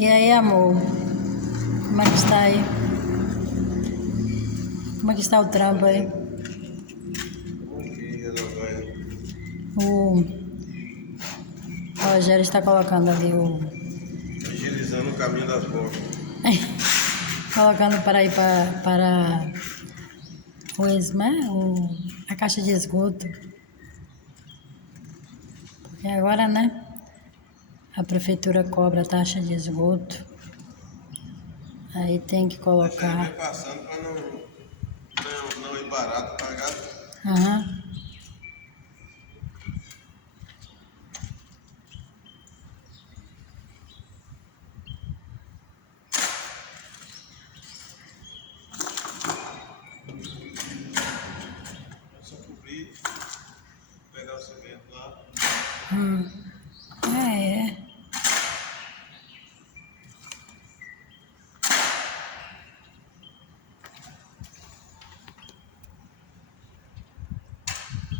E aí, amor? Como é que está aí? Como é que está o trampo aí? O Rogério está colocando ali Agilizando o caminho das botas. colocando para ir para a caixa de esgoto. Porque agora, né? A prefeitura cobra a taxa de esgoto. Aí tem que Deixa ele colocar. bem passando para não ir barato pagar. Aham.